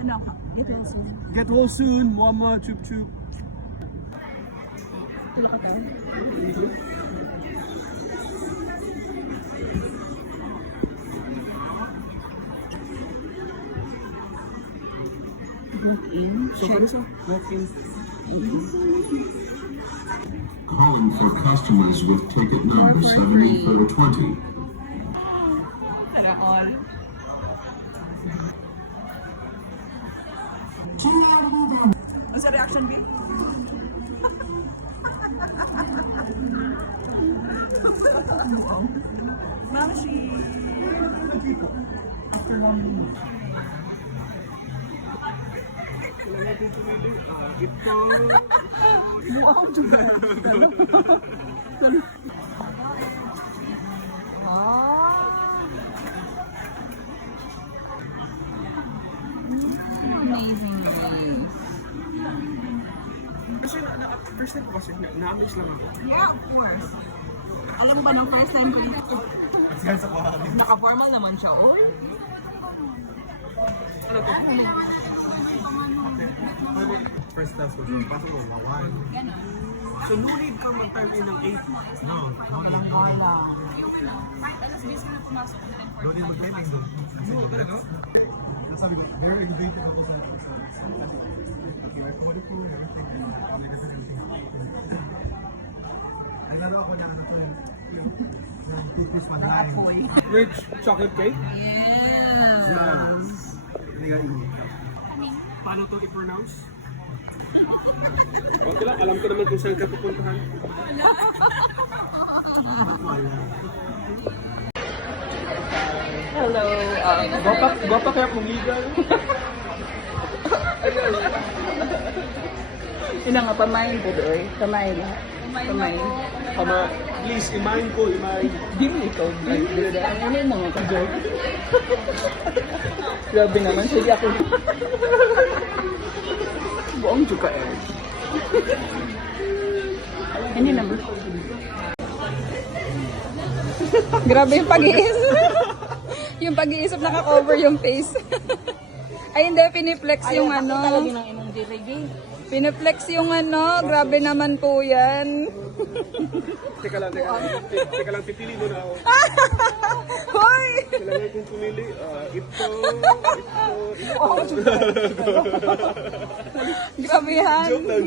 Ano? Get well soon. Get well soon, mama, chup chup. Tula ka tayo. So, ano sa walk-in? Calling for customers with ticket number 7420. Tara all. Ano sa reaction, B? Mamashi! Ito. Wow, juga. Amazing guys. Kasi first time ko kasi, na-amaze lang ako. Yeah, of course. Alam mo ba nung first time ko naka-formal naman siya, oy. Ano to? First class ko. Pasok mo, wawan. So, no need kang mag-time in ng 8. No need mag-timing doon. No, talaga? Sabi ko, very excited ako sa okay, I call ko, everything, and all it is everything. Ay, laro ako niya, ano to yun? Yung cookies manhain. Rich chocolate cake? Yes. Hindi ka ingin. Paano to i-pronounce? Okay lang, alam ko naman kung saan ka pupuntahan. Hello. Gwapa kaya kung legal? Sino nga pamain po doy? Pamain lahat. Pamain. Ama, please, imahin ko, imahin. Di mo ikaw. Ano yung mga ka-joke? Grabe naman. Sige ako. Buong juga eh. Ano naman? Grabe yung pag-iisip. Yung pag-iisip naka-cover yung face. Ay hindi, piniflex yung ano. Piniflex yung ano. Grabe naman po yan. Teka lang, pipili mo na ako. Hoy! Kailangan kong pumili. Ito. Grabe yan. Joke lang.